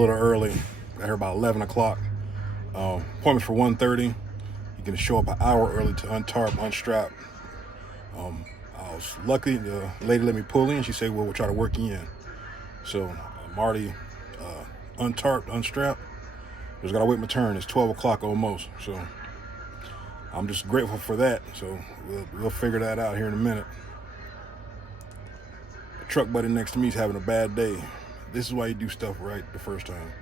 little early. Got here about 11 o'clock. Appointment for 1:30. You're going to show up an hour early to untarp, unstrap. I was lucky. The lady let me pull in. She said, well, we'll try to work you in. So I'm already untarped, unstrapped. Just got to wait my turn. It's 12 o'clock almost. So I'm just grateful for that. So we'll figure that out here in a minute. The truck buddy next to me is having a bad day. This is why you do stuff right the first time.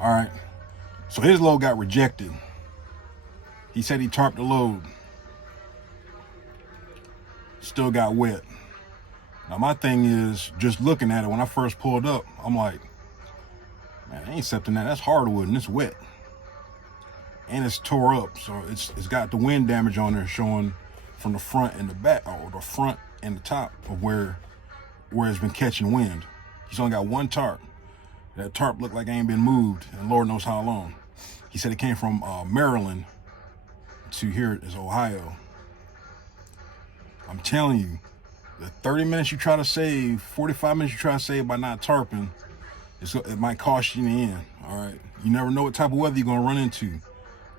All right, so his load got rejected. He said he tarped the load. Still got wet. Now my thing is, just looking at it, when I first pulled up, I'm like, man, I ain't accepting that. That's hardwood and it's wet. And it's tore up, so it's got the wind damage on there showing from the front and the back, or the front and the top of where it's been catching wind. He's only got one tarp. That tarp looked like it ain't been moved, and Lord knows how long. He said it came from Maryland to here is Ohio. I'm telling you, the 30 minutes you try to save, 45 minutes you try to save by not tarping, it might cost you in the end, all right? You never know what type of weather you're gonna run into.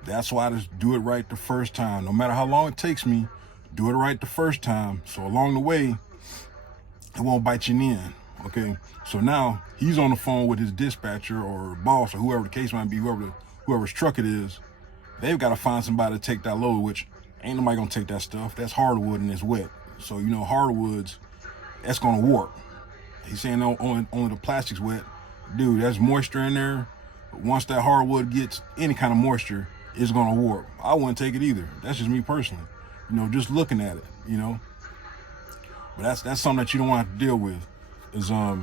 That's why I just do it right the first time. No matter how long it takes me, do it right the first time. So along the way, it won't bite you in the end. Okay, so now he's on the phone with his dispatcher or boss or whoever the case might be, whoever's truck it is. They've got to find somebody to take that load, which ain't nobody gonna take that stuff. That's hardwood and it's wet. So you know hardwoods, that's gonna warp. He's saying only the plastic's wet. Dude, there's moisture in there. But once that hardwood gets any kind of moisture, it's gonna warp. I wouldn't take it either. That's just me personally. You know, just looking at it, you know. But that's something that you don't want to have to deal with. Is a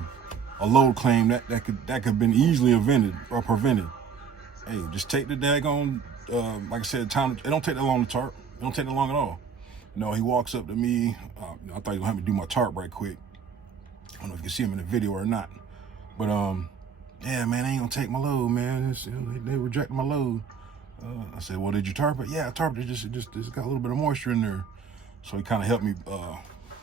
load claim that could have been easily prevented. Hey, just take the daggone, like I said, time. It don't take that long to tarp. It don't take that long at all. No, he walks up to me. I thought he was gonna have me do my tarp right quick. I don't know if you can see him in the video or not. But yeah, man, they ain't gonna take my load, man. They rejected my load. I said, well, did you tarp it? Yeah, I tarped it. It just got a little bit of moisture in there. So he kind of helped me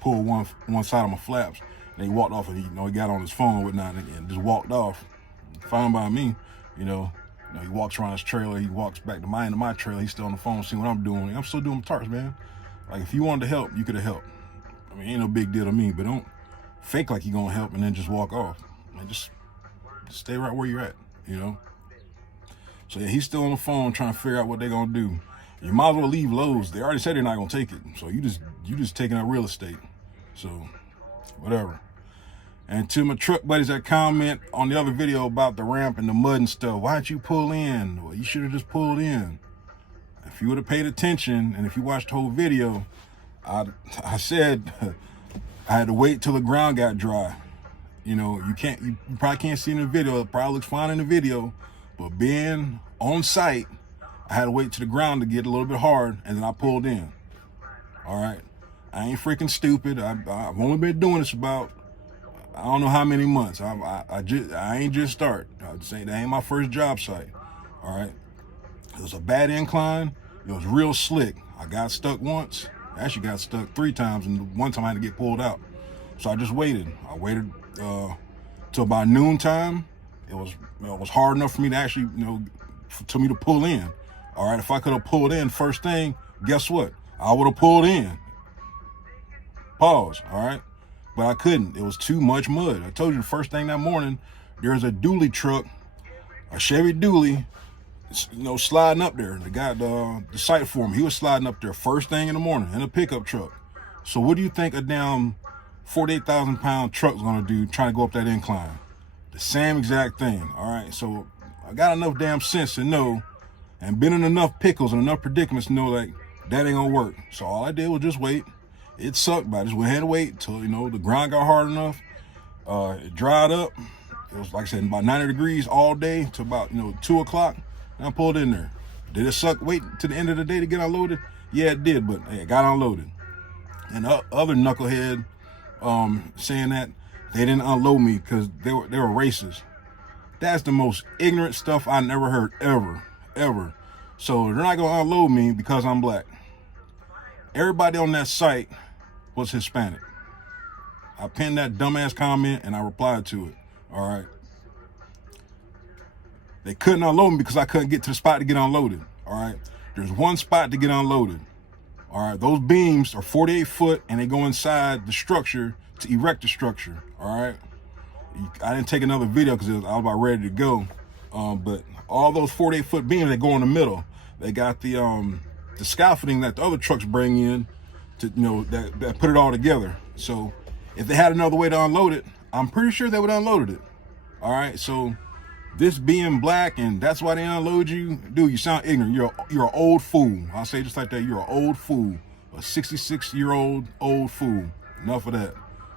pull one side of my flaps. And he walked off, and he got on his phone and whatnot, and just walked off. Fine by me, you know. He walks around his trailer. He walks back to my trailer. He's still on the phone, seeing what I'm doing. I'm still doing tarps, man. Like, if you wanted to help, you could have helped. I mean, ain't no big deal to me, but don't fake like you're gonna help and then just walk off. Man, just stay right where you're at, you know. So yeah, he's still on the phone trying to figure out what they're gonna do. You might as well leave Lowe's. They already said they're not gonna take it, so you just taking up real estate. So whatever. And to my truck buddies that comment on the other video about the ramp and the mud and stuff, why'd you pull in? Well, you should have just pulled in. If you would have paid attention, and if you watched the whole video, I said I had to wait till the ground got dry. You know, you probably can't see in the video. It probably looks fine in the video, but being on site, I had to wait till the ground to get a little bit hard, and then I pulled in. All right, I ain't freaking stupid. I've only been doing this about, I don't know how many months. I ain't just start. I'm saying that ain't my first job site. All right. It was a bad incline. It was real slick. I got stuck once. I actually got stuck 3 times, and one time I had to get pulled out. So I just waited. I waited till about noontime. It was hard enough for me to actually, to me to pull in. All right. If I could have pulled in first thing, guess what? I would have pulled in. Pause. All right. But I couldn't. It was too much mud. I told you the first thing that morning, there was a dually truck, a Chevy dually, sliding up there. The guy, the site for him, he was sliding up there first thing in the morning in a pickup truck. So what do you think a damn 48,000 pound truck's gonna do trying to go up that incline? The same exact thing. All right. So I got enough damn sense to know, and been in enough pickles and enough predicaments to know that ain't gonna work. So all I did was just wait. It sucked, but I just went ahead and wait until, the ground got hard enough. It dried up. It was, like I said, about 90 degrees all day to about, 2 o'clock. And I pulled in there. Did it suck wait to the end of the day to get unloaded? Yeah, it did, but hey, it got unloaded. And the other knucklehead saying that, they didn't unload me because they were racist. That's the most ignorant stuff I never heard, ever. So they're not gonna unload me because I'm black. Everybody on that site was Hispanic. I pinned that dumbass comment and I replied to it. All right. They couldn't unload me because I couldn't get to the spot to get unloaded. All right. There's one spot to get unloaded. All right. Those beams are 48 foot and they go inside the structure to erect the structure. All right. I didn't take another video because I was about ready to go. But all those 48 foot beams, they go in the middle. They got the scaffolding that the other trucks bring in to, that put it all together. So if they had another way to unload it, I'm pretty sure they would have unloaded it. All right. So this being black and that's why they unload you, dude, you sound ignorant. You're an old fool. I'll say it just like that. You're an old fool, a 66-year-old old fool. Enough of that.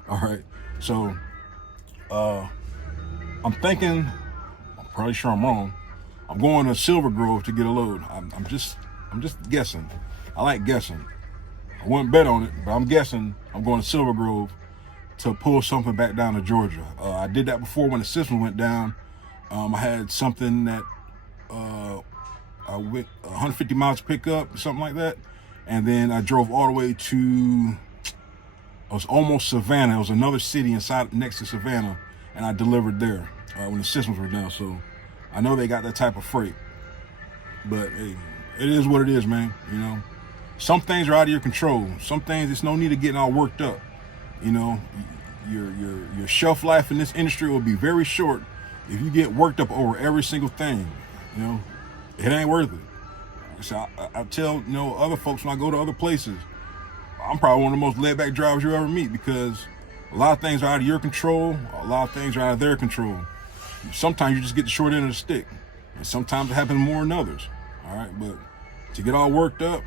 All right. So I'm thinking, I'm probably sure I'm wrong. I'm going to Silver Grove to get a load. I'm just guessing. I like guessing. I wouldn't bet on it, but I'm guessing I'm going to Silver Grove to pull something back down to Georgia. I did that before when the system went down. I had something that I went 150 miles to pick up, something like that. And then I drove all the way to, it was almost Savannah. It was another city next to Savannah. And I delivered there when the systems were down. So I know they got that type of freight. But hey, it is what it is, man. Some things are out of your control. Some things, there's no need of getting all worked up. Your shelf life in this industry will be very short if you get worked up over every single thing. It ain't worth it. So I tell other folks when I go to other places, I'm probably one of the most laid back drivers you ever meet because a lot of things are out of your control. A lot of things are out of their control. Sometimes you just get the short end of the stick, and sometimes it happens more than others. All right, but to get all worked up,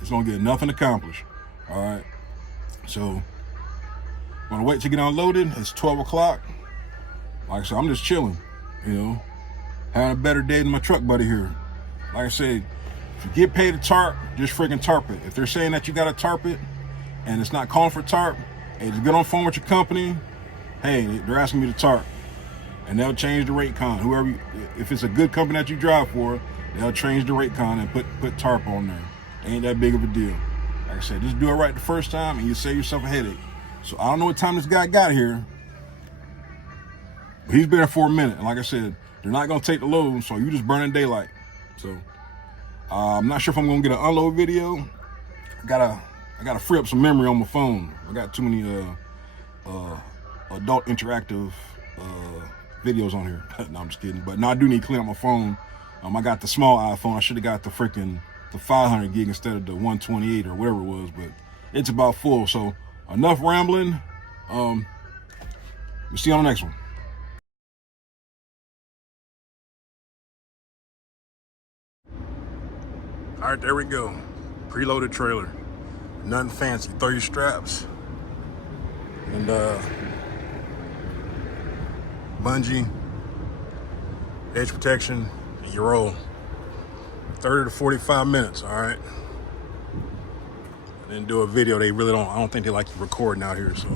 it's gonna get nothing accomplished. All right, so I'm gonna wait to get unloaded. It's 12 o'clock. Like I said, I'm just chilling, having a better day than my truck buddy here. Like I said, if you get paid to tarp, just freaking tarp it. If they're saying that you gotta tarp it and it's not calling for tarp, hey, just get on the phone with your company. Hey, they're asking me to tarp. And they'll change the rate con. If it's a good company that you drive for, they'll change the rate con and put tarp on there. Ain't that big of a deal. Like I said, just do it right the first time and you save yourself a headache. So I don't know what time this guy got here, but he's been here for a minute. And like I said, they're not gonna take the load, so you just burning daylight. So I'm not sure if I'm gonna get an unload video. I gotta free up some memory on my phone. I got too many adult interactive videos on here. No, I'm just kidding. But no, I do need to clean up my phone. I got the small iPhone. I should have got the 500 gig instead of the 128 or whatever it was, but it's about full. So enough rambling. We'll see you on the next one. All right, there we go. Preloaded trailer. Nothing fancy. Throw your straps and bungee, edge protection, and you roll. 30 to 45 minutes, all right? And then do a video. I don't think they like you recording out here, so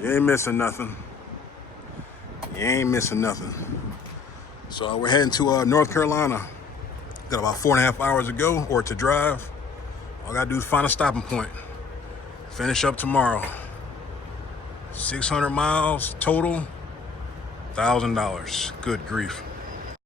you ain't missing nothing. So we're heading to North Carolina. Got about 4.5 hours to go or to drive. All I gotta do is find a stopping point. Finish up tomorrow. 600 miles total, $1,000. Good grief.